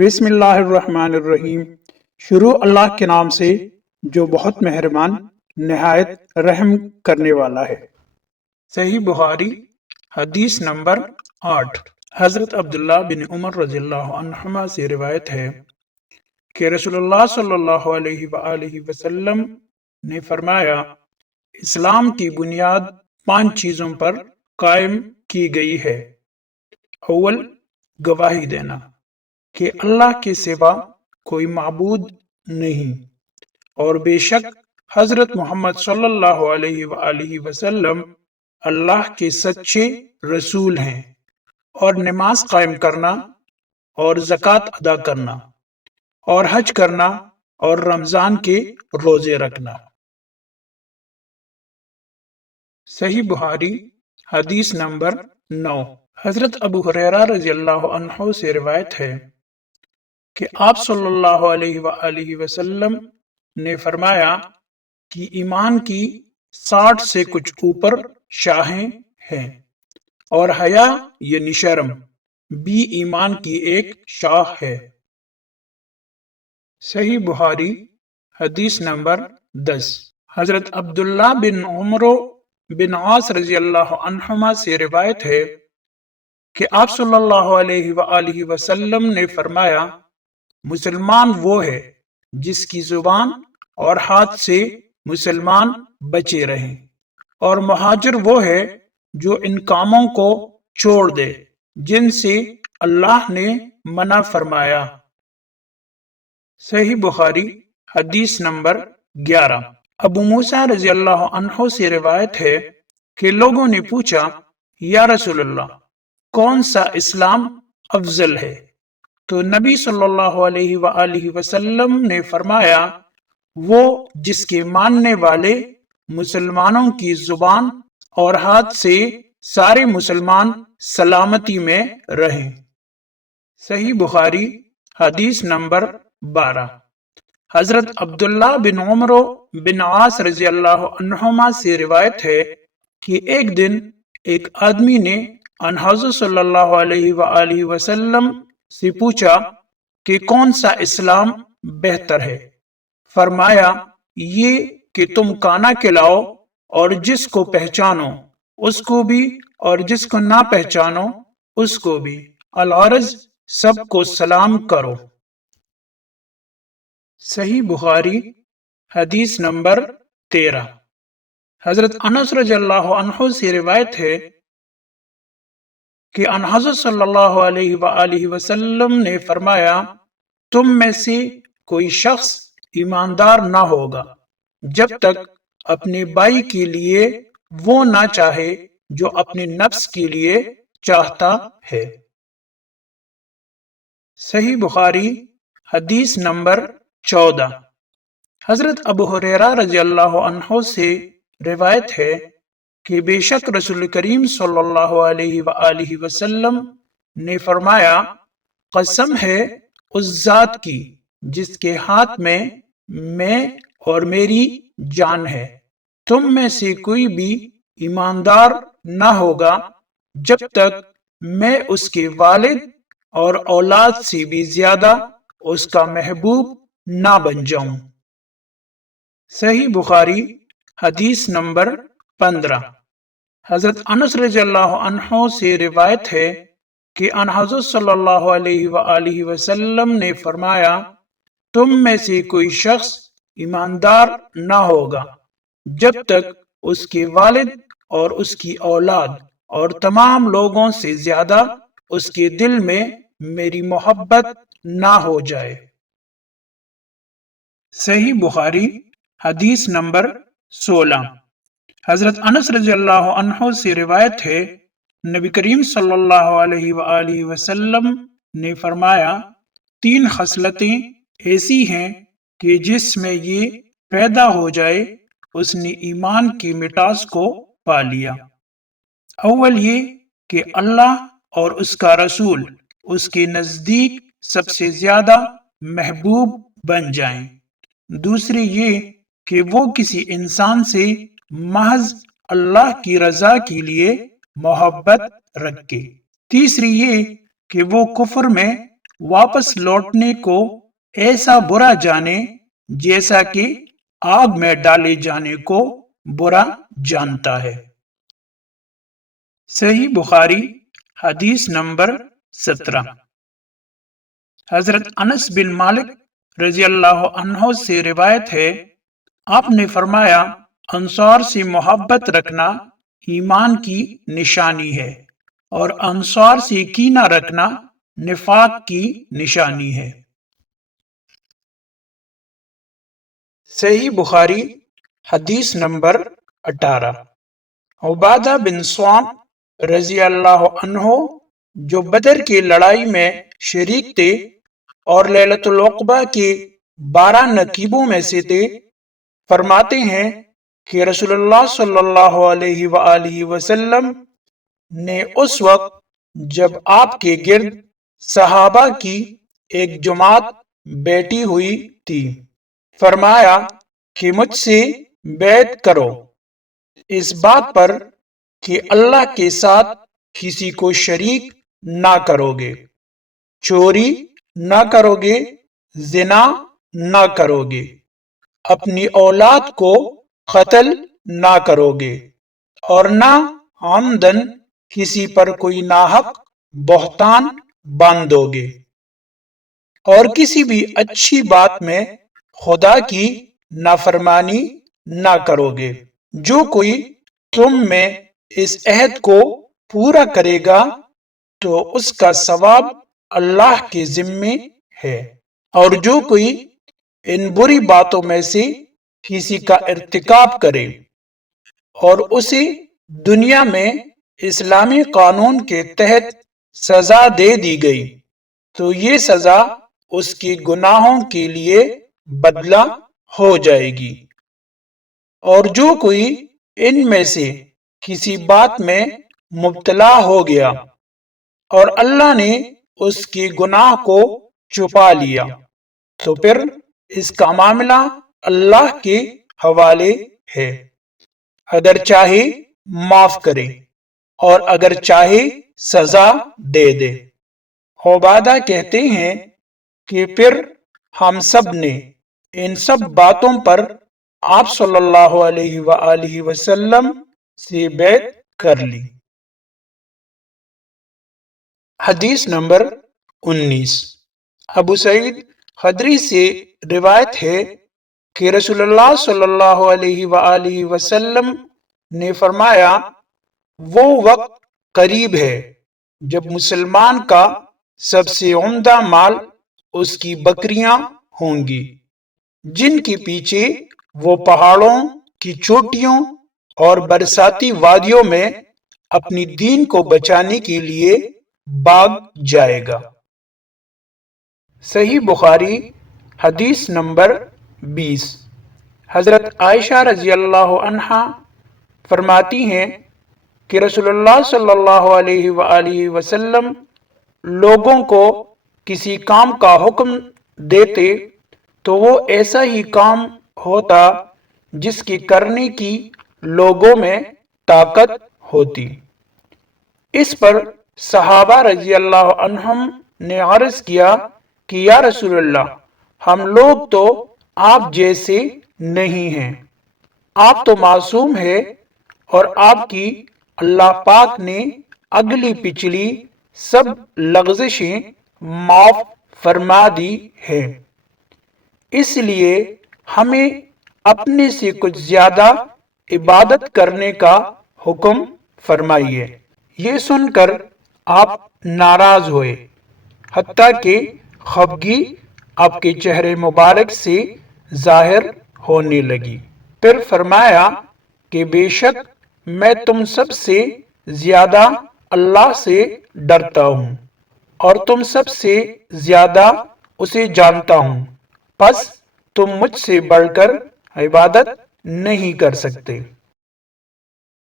بسم اللہ الرحمن الرحیم۔ شروع اللہ کے نام سے جو بہت مہربان نہایت رحم کرنے والا ہے۔ صحیح بخاری حدیث نمبر 8۔ حضرت عبداللہ بن عمر رضی اللہ عنہما سے روایت ہے کہ رسول اللہ صلی اللہ علیہ وآلہ وسلم نے فرمایا، اسلام کی بنیاد 5 چیزوں پر قائم کی گئی ہے۔ اول، گواہی دینا کہ اللہ کے سوا کوئی معبود نہیں، اور بے شک حضرت محمد صلی اللہ علیہ وآلہ وسلم اللہ کے سچے رسول ہیں، اور نماز قائم کرنا، اور زکوٰۃ ادا کرنا، اور حج کرنا، اور رمضان کے روزے رکھنا۔ صحیح بخاری حدیث نمبر 9۔ حضرت ابو ہریرہ رضی اللہ عنہ سے روایت ہے کہ آپ صلی اللہ علیہ وآلہ وسلم نے فرمایا کہ ایمان کی 60 سے کچھ اوپر شاخیں ہیں، اور حیا یعنی شرم بھی ایمان کی ایک شاخ ہے۔ صحیح بخاری حدیث نمبر 10۔ حضرت عبداللہ بن عمر بن عاص رضی اللہ عنہما سے روایت ہے کہ آپ صلی اللہ علیہ وآلہ وسلم نے فرمایا، مسلمان وہ ہے جس کی زبان اور ہاتھ سے مسلمان بچے رہیں، اور مہاجر وہ ہے جو ان کاموں کو چھوڑ دے جن سے اللہ نے منع فرمایا۔ صحیح بخاری حدیث نمبر 11۔ ابو موسیٰ رضی اللہ عنہ سے روایت ہے کہ لوگوں نے پوچھا، یا رسول اللہ، کون سا اسلام افضل ہے؟ تو نبی صلی اللہ علیہ وآلہ وسلم نے فرمایا، وہ جس کے ماننے والے مسلمانوں کی زبان اور ہاتھ سے سارے مسلمان سلامتی میں رہیں۔ صحیح بخاری حدیث نمبر 12۔ حضرت عبداللہ بن عمر بن عاص رضی اللہ عنہما سے روایت ہے کہ ایک دن ایک آدمی نے ان حضرت صلی اللہ علیہ وآلہ وسلم سے پوچھا کہ کون سا اسلام بہتر ہے؟ فرمایا، یہ کہ تم کھانا کھلاؤ، اور جس کو پہچانو اس کو بھی، اور جس کو نہ پہچانو اس کو بھی، الغرض سب کو سلام کرو۔ صحیح بخاری حدیث نمبر 13۔ حضرت انس رضی اللہ عنہ سے روایت ہے کہ ان حضرت صلی اللہ علیہ وآلہ وسلم نے فرمایا، تم میں سے کوئی شخص ایماندار نہ ہوگا جب تک اپنے بھائی کے لیے وہ نہ چاہے جو اپنے نفس کے لیے چاہتا ہے۔ صحیح بخاری حدیث نمبر 14۔ حضرت ابو ہریرہ رضی اللہ عنہ سے روایت ہے کہ بے شک رسول کریم صلی اللہ علیہ وآلہ وسلم نے فرمایا، قسم ہے اس ذات کی جس کے ہاتھ میں اور میری جان ہے، تم میں سے کوئی بھی ایماندار نہ ہوگا جب تک میں اس کے والد اور اولاد سے بھی زیادہ اس کا محبوب نہ بن جاؤں۔ صحیح بخاری حدیث نمبر 15۔ حضرت انس رضی اللہ عنہ سے روایت ہے کہ ان حضرت صلی اللہ علیہ وآلہ وسلم نے فرمایا، تم میں سے کوئی شخص ایماندار نہ ہوگا جب تک اس کے والد اور اس کی اولاد اور تمام لوگوں سے زیادہ اس کے دل میں میری محبت نہ ہو جائے۔ صحیح بخاری حدیث نمبر 16۔ حضرت انس رضی اللہ عنہ سے روایت ہے، نبی کریم صلی اللہ علیہ وآلہ وسلم نے فرمایا، 3 خصلتیں ایسی ہیں کہ جس میں یہ پیدا ہو جائے اس نے ایمان کی مٹاس کو پا لیا۔ اول یہ کہ اللہ اور اس کا رسول اس کے نزدیک سب سے زیادہ محبوب بن جائیں۔ دوسری یہ کہ وہ کسی انسان سے محض اللہ کی رضا کے لیے محبت رکھے۔ تیسری یہ کہ وہ کفر میں واپس لوٹنے کو ایسا برا جانے جیسا کہ آگ میں ڈالے جانے کو برا جانتا ہے۔ صحیح بخاری حدیث نمبر 17۔ حضرت انس بن مالک رضی اللہ عنہ سے روایت ہے، آپ نے فرمایا، انصار سے محبت رکھنا ایمان کی نشانی ہے اور انصار سے کینہ رکھنا نفاق کی نشانی ہے۔ صحیح بخاری حدیث نمبر 18۔ عبادہ بن صامت رضی اللہ عنہ جو بدر کی لڑائی میں شریک تھے اور لیلۃ العقبہ کے 12 نقیبوں میں سے تھے، فرماتے ہیں کہ رسول اللہ صلی اللہ علیہ وآلہ وسلم نے اس وقت جب آپ کے گرد صحابہ کی ایک جماعت بیٹھی ہوئی تھی، فرمایا کہ مجھ سے بیعت کرو اس بات پر کہ اللہ کے ساتھ کسی کو شریک نہ کرو گے، چوری نہ کرو گے، زنا نہ کرو گے، اپنی اولاد کو قتل نہ کرو گے اور نہ عمدن کسی پر کوئی ناحق بہتان باندھو گے، اور کسی بھی اچھی بات میں خدا کی نافرمانی نہ کرو گے۔ جو کوئی تم میں اس عہد کو پورا کرے گا تو اس کا ثواب اللہ کے ذمے ہے، اور جو کوئی ان بری باتوں میں سے کسی کا ارتکاب کرے اور اسے دنیا میں اسلامی قانون کے تحت سزا دے دی گئی تو یہ سزا اس کے گناہوں کے لیے بدلہ ہو جائے گی، اور جو کوئی ان میں سے کسی بات میں مبتلا ہو گیا اور اللہ نے اس کے گناہ کو چھپا لیا تو پھر اس کا معاملہ اللہ کے حوالے ہے، اگر چاہے معاف کرے اور اگر چاہے سزا دے دے۔ عبادہ کہتے ہیں کہ پھر ہم سب نے ان سب باتوں پر آپ صلی اللہ علیہ وآلہ وسلم سے بیعت کر لی۔ حدیث نمبر 19۔ ابو سعید خدری سے روایت ہے کہ رسول اللہ صلی اللہ علیہ وآلہ وسلم نے فرمایا، وہ وقت قریب ہے جب مسلمان کا سب سے عمدہ مال اس کی بکریاں ہوں گی، جن کے پیچھے وہ پہاڑوں کی چوٹیوں اور برساتی وادیوں میں اپنی دین کو بچانے کے لیے بھاگ جائے گا۔ صحیح بخاری حدیث نمبر 20۔ حضرت عائشہ رضی اللہ عنہا فرماتی ہیں کہ رسول اللہ صلی اللہ علیہ وآلہ وسلم لوگوں کو کسی کام کا حکم دیتے تو وہ ایسا ہی کام ہوتا جس کے کرنے کی لوگوں میں طاقت ہوتی۔ اس پر صحابہ رضی اللہ عنہم نے عرض کیا کہ یا رسول اللہ، ہم لوگ تو آپ جیسے نہیں ہیں، آپ تو معصوم ہیں اور آپ کی اللہ پاک نے اگلی پچھلی سب لغزشیں معاف فرما دی ہیں، اس لیے ہمیں اپنے سے کچھ زیادہ عبادت کرنے کا حکم فرمائیے۔ یہ سن کر آپ ناراض ہوئے، حتیٰ کہ خفگی آپ کے چہرے مبارک سے ظاہر ہونے لگی۔ پھر فرمایا کہ بے شک میں تم سب سے زیادہ اللہ سے ڈرتا ہوں اور تم سب سے زیادہ اسے جانتا ہوں، پس تم مجھ سے بڑھ کر عبادت نہیں کر سکتے۔